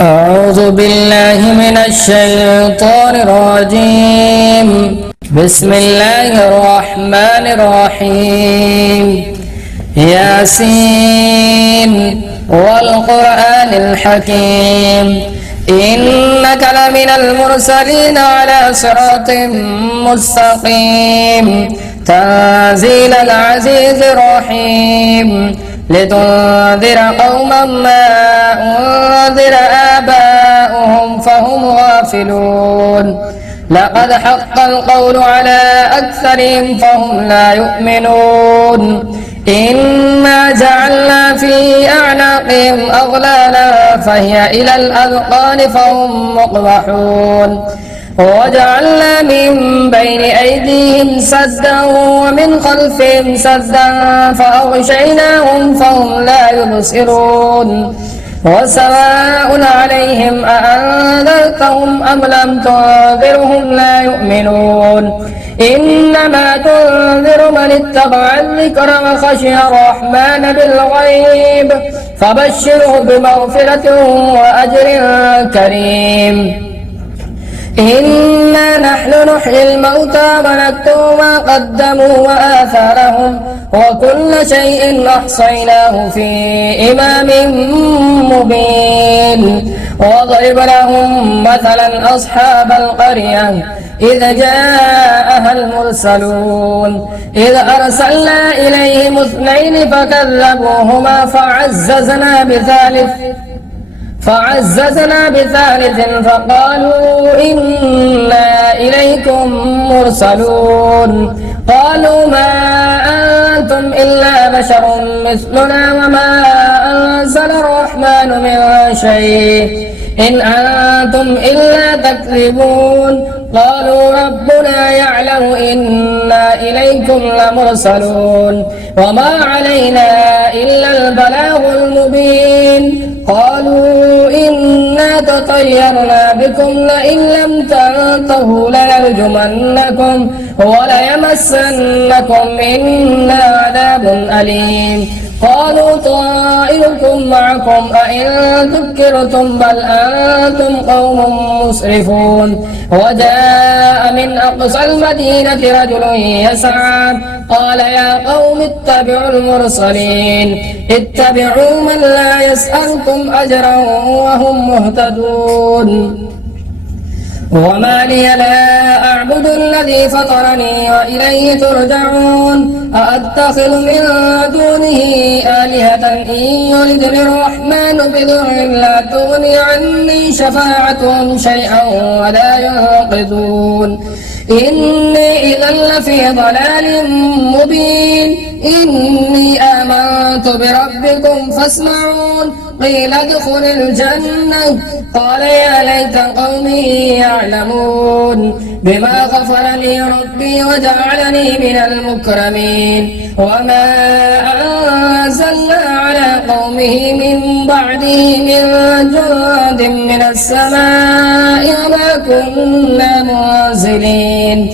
أعوذ بالله من الشيطان الرجيم. بسم الله الرحمن الرحيم. ياسين والقرآن الحكيم إنك لمن المرسلين على صراط مستقيم تنزيل العزيز الرحيم لتنذر قوما ما أنذر آباؤهم فهم غافلون لقد حق القول على أكثرهم فهم لا يؤمنون إنا جعلنا في أعناقهم أغلالا فهي إلى الأذقان فهم مقمحون وجعلنا من بين أيديهم سدا ومن خلفهم سدا فأغشيناهم فهم لا يبصرون وسواء عليهم أأنذرتهم أم لم تنذرهم لا يؤمنون إنما تنذر من اتبع الذكر وخشي الرحمن بالغيب فبشره بمغفرة وأجر كريم. إنا نحن نحيي الموتى ونكتب ما قدموا وآثارهم وكل شيء أحصيناه في إمام مبين. واضرب لهم مثلا أصحاب القرية إذ جاءها المرسلون إذ أرسلنا إليهم اثنين فكذبوهما فعززنا بثالث فقالوا إنا إليكم مرسلون قالوا ما أنتم إلا بشر مثلنا وما أنزل الرحمن من شيء إن أنتم إلا تكذبون قالوا ربنا يعلم إنا إليكم لمرسلون وما علينا إلا البلاغ المبين. قالوا إنا تطيرنا بكم لئن لم تنتهوا لنرجمنكم وليمسنكم منا عذاب أليم. قالوا طائركم معكم أئن ذكرتم بل أنتم قوم مسرفون. وجاء من أقصى المدينة رجل يسعى قال يا قوم اتبعوا المرسلين اتبعوا من لا يسألكم أجرا وهم مهتدون. وما لي لا أعبد الذي فطرني وإليه ترجعون أأتخذ من دونه آلهة إن يردني الرحمن بضر لا تغني عني شفاعتهم شيئا ولا ينقذون. إني إذا لفي ضلال مبين. إني آمنت بربكم فاسمعون. قيل ادخل الجنة قال يا ليت قومي يعلمون بما غفر لي ربي وجعلني من المكرمين. وما أنزلنا على قومه من بعده من جند من السماء وما كنا منزلين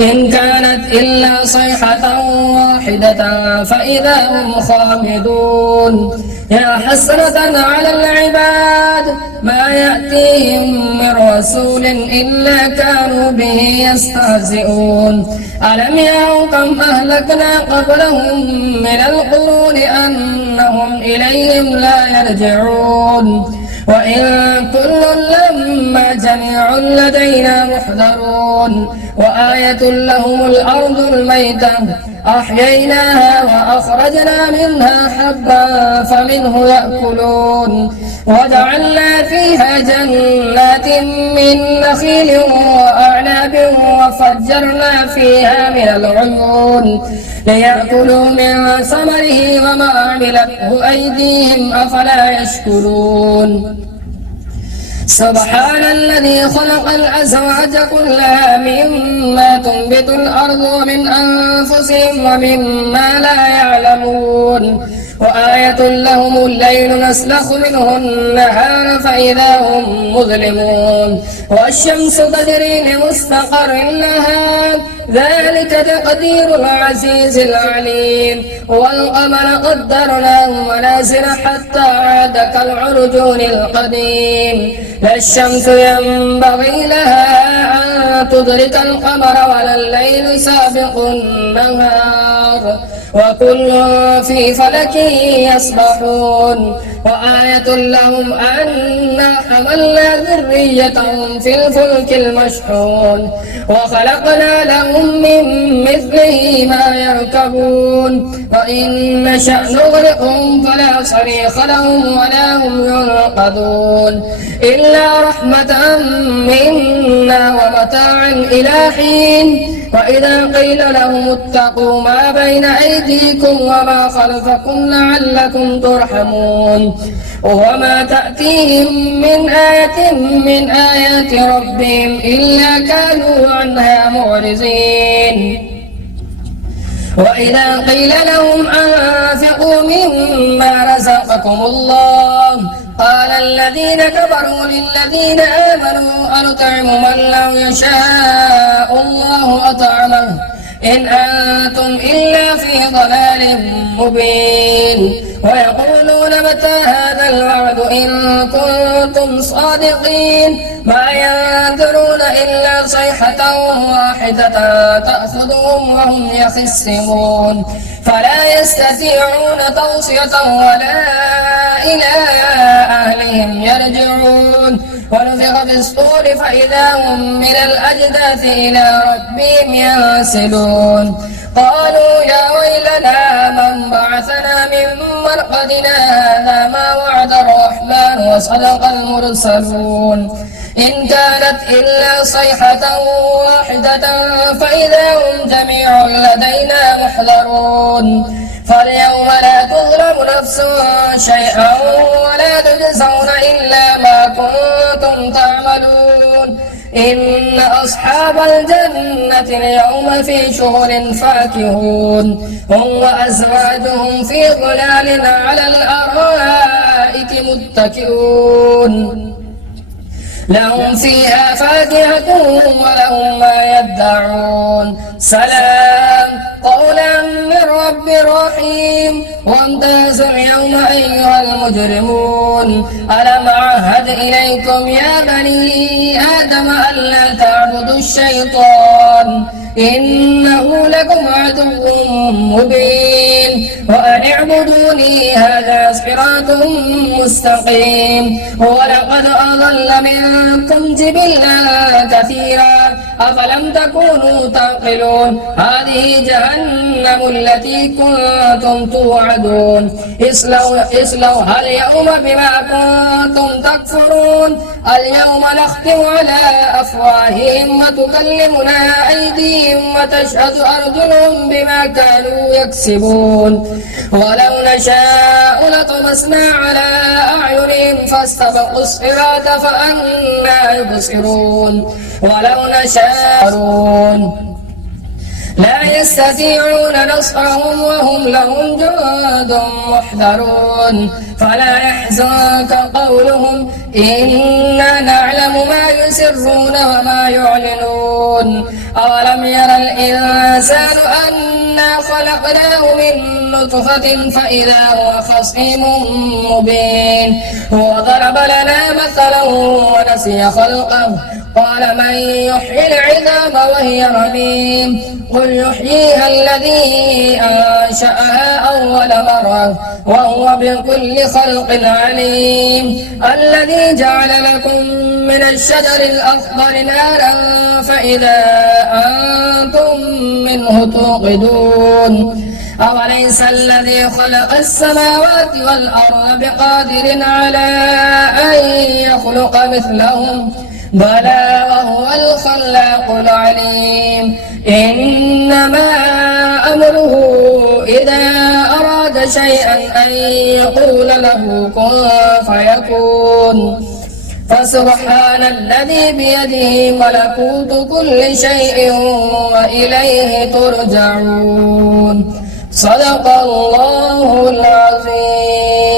إن كانت إلا صيحة واحدة فإذا هم خامدون. يا حسرة على العباد ما يأتيهم من رسول إلا كانوا به يستهزئون. ألم يروا كم أهلكنا قبلهم من القرون أنهم إليهم لا يرجعون. وإن كل لما جميع لدينا محضرون. وآية لهم الأرض الميتة أحييناها وأخرجنا منها حبا فمنه يأكلون. وجعلنا فيها جنات من نخيل وأعناب وفجرنا فيها من العيون ليأكلوا من ثمره وما عملته أيديهم أفلا يشكرون. سبحان الذي خلق الأزواج كلها مما تنبت الأرض ومن أنفسهم ومما لا يعلمون. وآية لهم الليل نسلخ منه النهار فإذا هم مظلمون والشمس تجري لمستقر لها ذلك تقدير العزيز العليم والقمر قدرناه منازل حتى عاد كالعرجون القديم لا الشمس ينبغي لها أن تدرك القمر ولا الليل سابق النهار وكل في فلك يسبحون وآية لهم أنا حملنا ذريتهم في الفلك المشحون وخلقنا لهم من مثله ما يركبون وإن نشأ نغرقهم فلا صريخ لهم ولا هم ينقذون إلا رحمة منا ومتاعا إلى حين وإذا قيل لهم اتقوا ما بين أيديكم وما خلفكم لعلكم ترحمون وما تأتيهم من آية من آيات ربهم إلا كانوا عنها معرضين وإذا قيل لهم أنفقوا مما رزقكم الله قال الذين كفروا للذين آمنوا أنطعم من لو يشاء الله أطعمه إن أنتم إلا في ضلال مبين ويقولون متى هذا الوعد إن كنتم صادقين ما ينظرون إلا صيحة واحدة تأخذهم وهم يخصمون فلا يستطيعون توصية ولا إلى أهلهم يرجعون ونفخ في الصور فإذا هم من الأجداث إلى ربهم ينسلون قالوا يا ويلنا من بعثنا من مرقدنا هذا ما وعد الرحمن وصدق المرسلون إن كانت إلا صيحة واحدة فإذا هم جميع لدينا محضرون فاليوم لا تظلم نفس شيئا ولا تجزون إلا ما كنتم تعملون إن أصحاب الجنة اليوم في شغل فاكهون هم وأزواجهم في ظلال على الأرائك متكئون لهم فيها فاكهة ولهم ما يدعون سلام قولا من رب رحيم وامتازوا اليوم أيها المجرمون ألم أعهد إليكم يا بني آدم ألا تعبدوا الشيطان إنه لكم عدو مبين وأن اعبدوني هذا صراط مستقيم ولقد أضل منكم جبلا كثيرا أفلم تكونوا تعقلون هذه جهنم التي كنتم توعدون اصلوها اليوم بما كنتم تكفرون اليوم نختم على أفواههم وتكلمنا أيديهم وتشهد أرجلهم بما كانوا يكسبون ولو نشاء لطمسنا على أعينهم فاستبقوا الصراط فأنى يبصرون ولو نشاء لا يستطيعون نصرهم وهم لهم جند محضرون فلا يحزنك قولهم إنا نعلم ما يسرون وما يعلنون أولم ير الإنسان أنا خلقناه من نطفة فإذا هو خصيم مبين وضرب لنا مثلا ونسي خلقه قال من يحيي العظام وهي رميم قل يحييها الذي أنشأها أول مرة وهو بكل خلق عليم الذي جعل لكم من الشجر الأخضر نارا فإذا أنتم منه توقدون أوليس الذي خلق السماوات والأرض بقادر على أن يخلق مثلهم بلى وهو الخلاق العليم إنما أمره إذا أراد شيئا أن يقول له كن فيكون فسبحان الذي بيده ملكوت كل شيء وإليه ترجعون صدق الله العظيم.